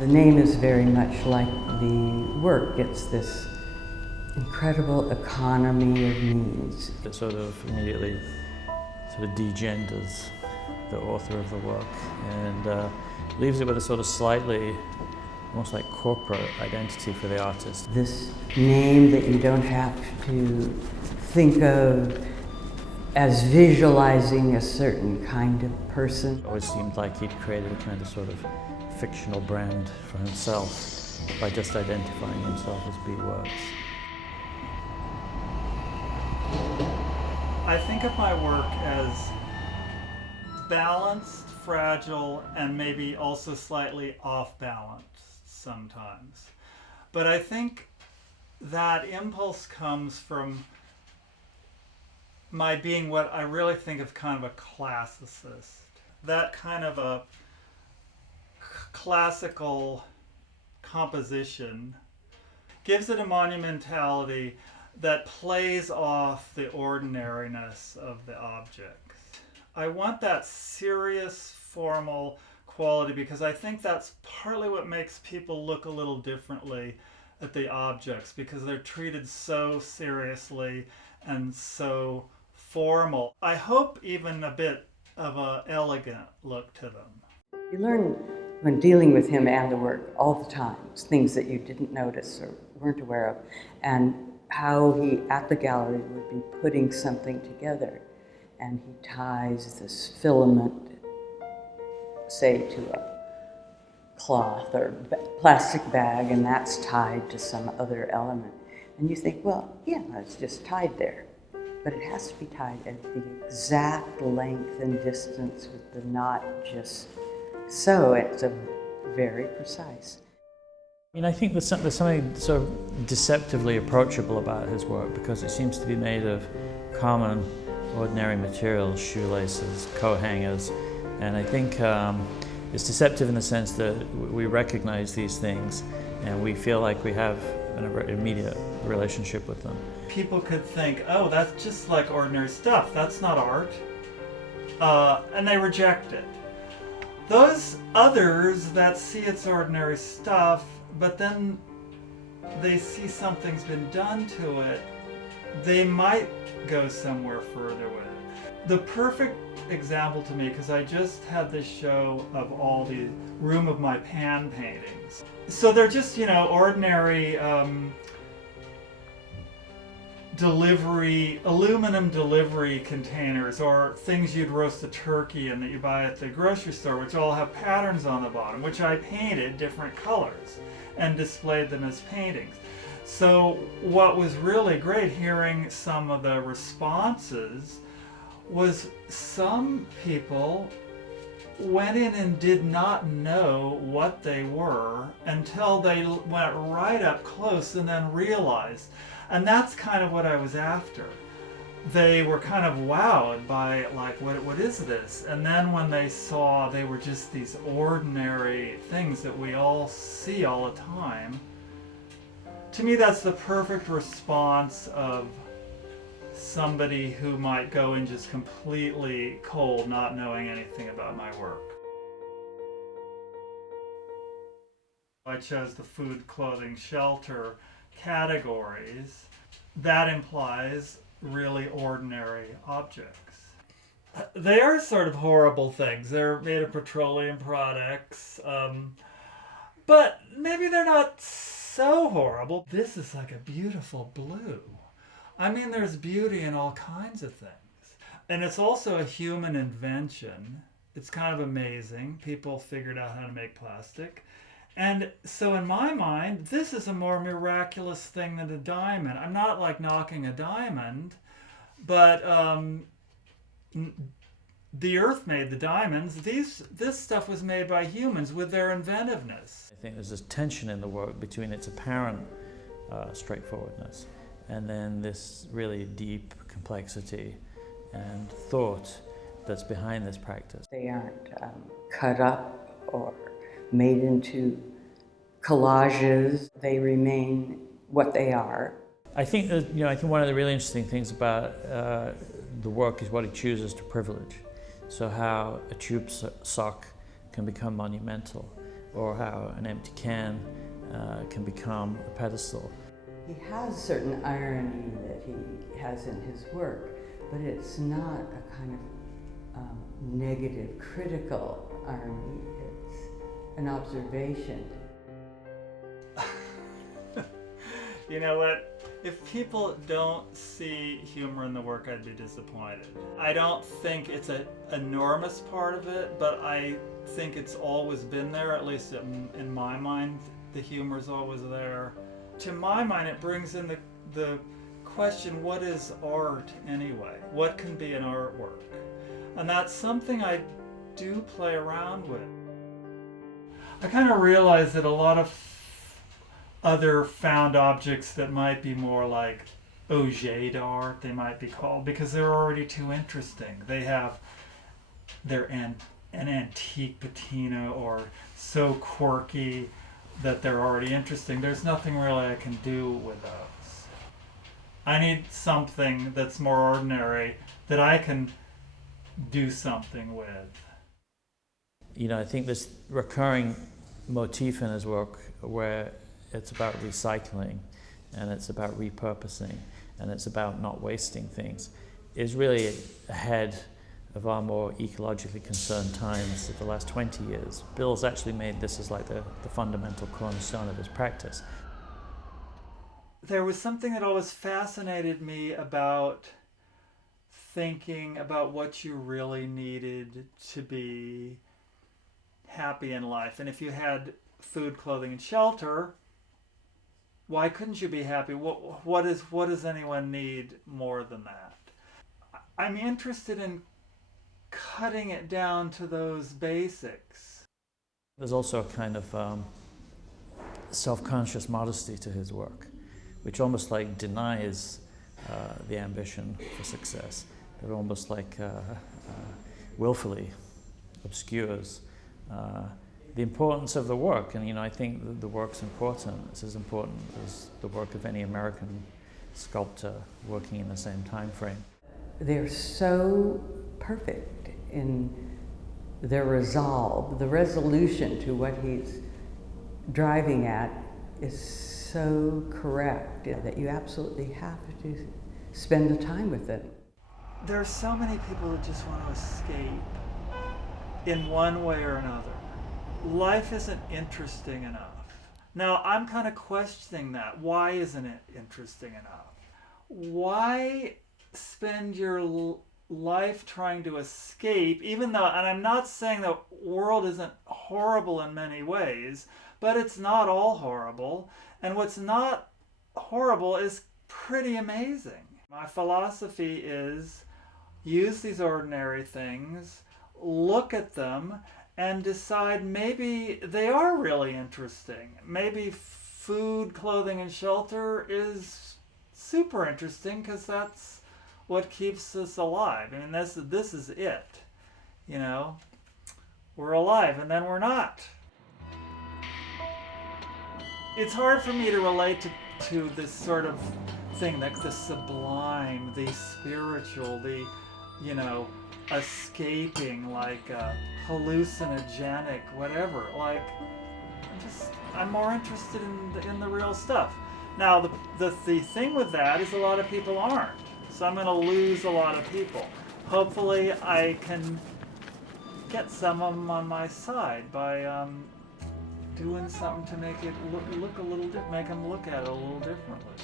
The name is very much like the work. It's this incredible economy of means. It sort of immediately sort of degenders the author of the work and leaves it with a sort of slightly, almost like corporate identity for the artist. This name that you don't have to think of as visualizing a certain kind of person. It always seemed like he'd created a kind of sort of fictional brand for himself by just identifying himself as B. Wurtz. I think of my work as balanced, fragile, and maybe also slightly off balance sometimes. But I think that impulse comes from my being what I really think of kind of a classicist. That kind of a classical composition gives it a monumentality that plays off the ordinariness of the objects. I want that serious, formal quality because I think that's partly what makes people look a little differently at the objects, because they're treated so seriously and so formal. I hope even a bit of an elegant look to them. You learn when dealing with him and the work all the time, things that you didn't notice or weren't aware of, and how he, at the gallery, would be putting something together. And he ties this filament, say, to a cloth or plastic bag, and that's tied to some other element. And you think, well, yeah, it's just tied there. But it has to be tied at the exact length and distance with the knot just so. It's very precise. I mean, I think there's something sort of deceptively approachable about his work because it seems to be made of common, ordinary materials, shoelaces, coat hangers, and I think it's deceptive in the sense that we recognize these things and we feel like we have an immediate relationship with them. People could think, oh, that's just like ordinary stuff, that's not art, and they reject it. Those others that see it's ordinary stuff, but then they see something's been done to it, they might go somewhere further with it. The perfect example to me, because I just had this show of all the room of my pan paintings. So they're just, ordinary aluminum delivery containers, or things you'd roast a turkey in that you buy at the grocery store, which all have patterns on the bottom, which I painted different colors and displayed them as paintings. So what was really great hearing some of the responses was some people went in and did not know what they were until they went right up close and then realized. And that's kind of what I was after. They were kind of wowed by, like, what is this? And then when they saw they were just these ordinary things that we all see all the time, to me that's the perfect response of somebody who might go in just completely cold, not knowing anything about my work. I chose the food, clothing, shelter categories. That implies really ordinary objects. They are sort of horrible things. They're made of petroleum products, but maybe they're not so horrible. This is like a beautiful blue. I mean, there's beauty in all kinds of things. And it's also a human invention. It's kind of amazing. People figured out how to make plastic. And so in my mind, this is a more miraculous thing than a diamond. I'm not like knocking a diamond, but the earth made the diamonds. This stuff was made by humans with their inventiveness. I think there's this tension in the work between its apparent straightforwardness and then this really deep complexity and thought that's behind this practice. They aren't cut up or made into collages. They remain what they are. I think that, I think one of the really interesting things about the work is what he chooses to privilege. So how a tube sock can become monumental, or how an empty can can become a pedestal. He has certain irony that he has in his work, but it's not a kind of negative, critical irony. It's an observation. You know what? If people don't see humor in the work, I'd be disappointed. I don't think it's an enormous part of it, but I think it's always been there, at least in my mind. The humor's always there. To my mind, it brings in the question, what is art anyway? What can be an artwork? And that's something I do play around with. I kind of realize that a lot of other found objects that might be more like objet d'art, they might be called, because they're already too interesting. They're an antique patina or so quirky that they're already interesting. There's nothing really I can do with those. I need something that's more ordinary that I can do something with. You know, I think this recurring motif in his work where it's about recycling and it's about repurposing and it's about not wasting things is really ahead of our more ecologically concerned times of the last 20 years. Bill's actually made this as like the fundamental cornerstone of his practice. There was something that always fascinated me about thinking about what you really needed to be happy in life. And if you had food, clothing, and shelter, why couldn't you be happy? What does anyone need more than that? I'm interested in cutting it down to those basics. There's also a kind of self-conscious modesty to his work, which almost like denies the ambition for success. It almost like willfully obscures the importance of the work. And I think the work's important. It's as important as the work of any American sculptor working in the same time frame. They're so perfect in their resolve. The resolution to what he's driving at is so correct that you absolutely have to spend the time with it. There are so many people that just want to escape in one way or another. Life isn't interesting enough. Now, I'm kind of questioning that. Why isn't it interesting enough? Why spend your life trying to escape, even though, and I'm not saying the world isn't horrible in many ways, but it's not all horrible. And what's not horrible is pretty amazing. My philosophy is use these ordinary things, look at them, and decide maybe they are really interesting. Maybe food, clothing, and shelter is super interesting because that's what keeps us alive. I mean, this is it. We're alive and then we're not. It's hard for me to relate to this sort of thing, like the sublime, the spiritual, the, escaping, like hallucinogenic, whatever. Like, I'm more interested in the real stuff. Now, the thing with that is a lot of people aren't. So I'm going to lose a lot of people. Hopefully, I can get some of them on my side by doing something to make it look a little different, make them look at it a little differently.